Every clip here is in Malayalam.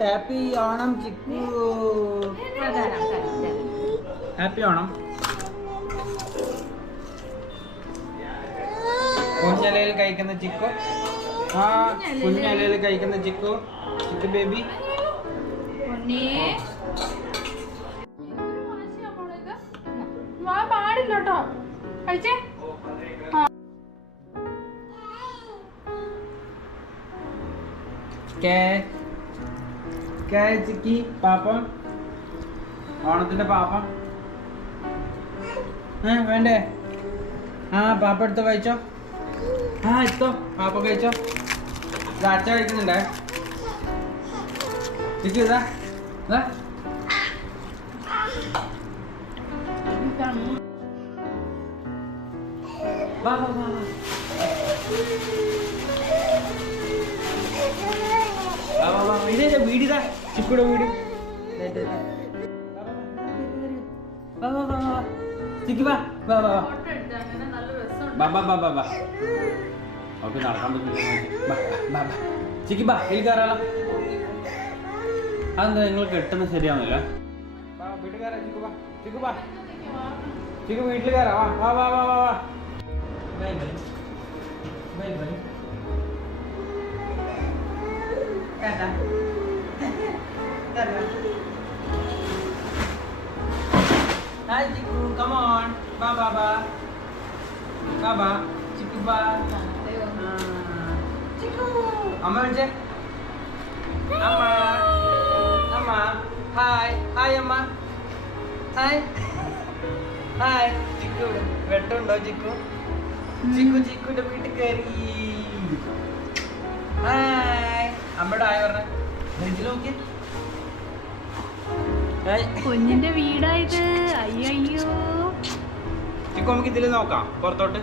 ഹാപ്പി ഓണം ചിക്കു. ഹാപ്പി ഓണം. കുഞ്ഞലയിൽ കഴിക്കുന്ന ചിക്കു. ആ കുഞ്ഞലയിൽ കഴിക്കുന്ന ചിക്കു. ചിക്കു ബേബി. പാടില്ലോട്ടോ കഴിച്ചേ. ചിക്കി പാപ്പം. ഓണത്തിന്റെ പാപ്പം വേണ്ടേ? ആ പാപ്പ എടുത്തോ, കഴിച്ചോ. ആ എടുത്തോ പാപ്പ കഴിച്ചോ. അച്ഛ കഴിക്കുന്നുണ്ടേ. ചിക്കി ഇതാ ഇതാ. വാ വാ വാ വാ. വീടിതാ ചിക്കുടെ വീട്. ചിക്കി വാ വാ വാ വാ വാ. ഓക്കെ നടക്കാൻ പറ്റില്ല. ചിക്കി ബാ ഇതിൽ കയറാലോ. അതെന്താ നിങ്ങൾ കെട്ടുന്ന ശരിയാവുന്നില്ല. വീട്ടിൽ കയറാ ചിക്കു ബാ. ചിക്കു ബാ. ചിക്കു വീട്ടിൽ കയറാ. വാ വാ വാ വാ വാ. By bye bye by. Hi Chiku, come on. Ba ba ba. Ba ba. Chiku ba. Chiku. Amma viche. Amma. Amma. Hi. Hi Amma. Hi. Hi. Chiku. Vettundo Chiku. Chiku Chikude veetu kari. Hi. Ammade hi parna. നെഞ്ചിൽ നോക്കി. കുഞ്ഞിന്റെ വീടായത്. അയ്യോ ചിക്കു നമുക്ക് ഇതില് നോക്കാം പുറത്തോട്ട്.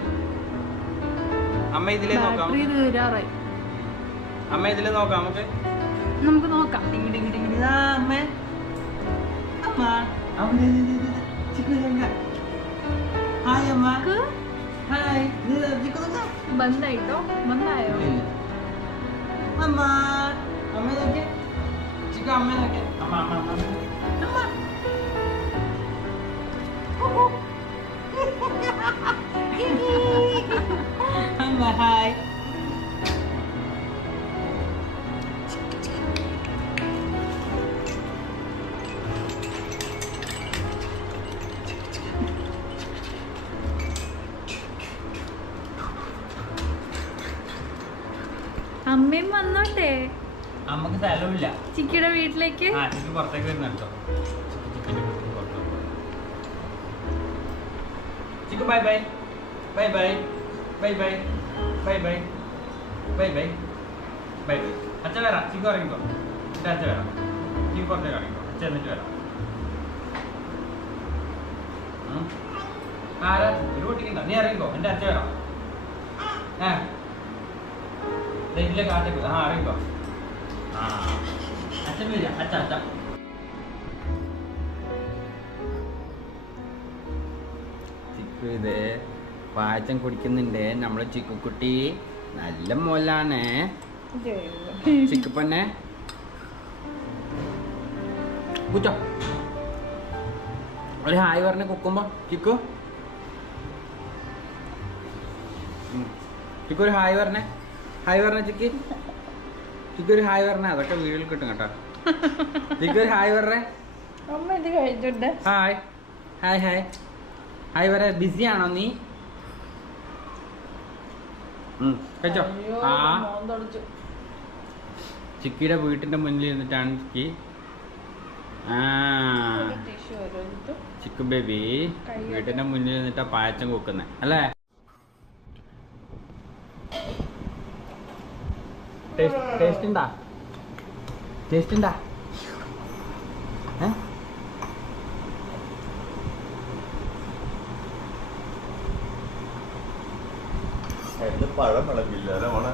അമ്മ ഇതിലേ നോക്കാം. അമ്മ ഇതില് നോക്കാം നമുക്ക് നോക്കാം. ബന്ധായിട്ടോ? ബന്ധായോ? അമ്മ അമ്മ നോക്കിയേ. ചിക്കു അമ്മ നോക്കിയേ. അമ്മ അമ്മ അമ്മ അമ്മ. അമ്മ ഹായ്. അമ്മയും വന്നോട്ടെ. അമ്മക്ക് സ്ഥലമില്ല ചിക്കിയുടെ വീട്ടിലേക്ക്. ചിക്കു പുറത്തേക്ക് വരുന്നുണ്ടോ? Chikku bye bye bye bye bye bye bye bye bye bye bye bye. അച്ഛൻ വരാം. ചിക്കു ഇറങ്ങിക്കോ. അച്ഛൻ വരാം. ചിക്കു പുറത്തേക്ക് ഇറങ്ങിക്കോ. അച്ഛൻ എന്നിട്ട് വരാം. ആരാ ഒരു കുട്ടിക്കുണ്ടോ? നീ ഇറങ്ങിക്കോ. എൻ്റെ അച്ഛൻ വരാം. ഇതിലെ കാറ്റേക്ക്. ഇറങ്ങിക്കോ. അച്ഛൻ വരിക. അച്ഛ ചിക്കു ഇത് പായസം കുടിക്കുന്നുണ്ട് നമ്മളെ ചിക്കുക്കുട്ടി. നല്ല മോലാണ് ചിക്കുപ്പന്നെ. കൂച്ചോ ഒരു ഹായ് പറഞ്ഞ കുക്കുമ്പോ ചിക്കു. ചിക്കു ഒരു ഹായ് പറഞ്ഞേ. ഹായ് പറഞ്ഞ ചിക്കി. ചിക്കു ഒരു ഹായ് പറഞ്ഞേ. അതൊക്കെ വീഡിയോയിൽ കിട്ടും കേട്ടോ. ചിക്കു ഒരു ഹായ് പറഞ്ഞേ. ഹായ് ഹായ് ഹായ് ഹായ് പറ. ബിസി ആണോ നീ? കഴിച്ചോ. ആ ചിക്കിയുടെ വീട്ടിന്റെ മുന്നിൽ ഇരുന്നിട്ടാണ് ചിക്കി. ചിക്കു ബേബി വീട്ടിന്റെ മുന്നിൽ നിന്നിട്ടാ പായസം കുക്കുന്നത് അല്ലേ? ടേസ്റ്റ് ഉണ്ടാ? ടേസ്റ്റ് ഉണ്ടാ? പഴം വിളമ്പില്ല മോളെ.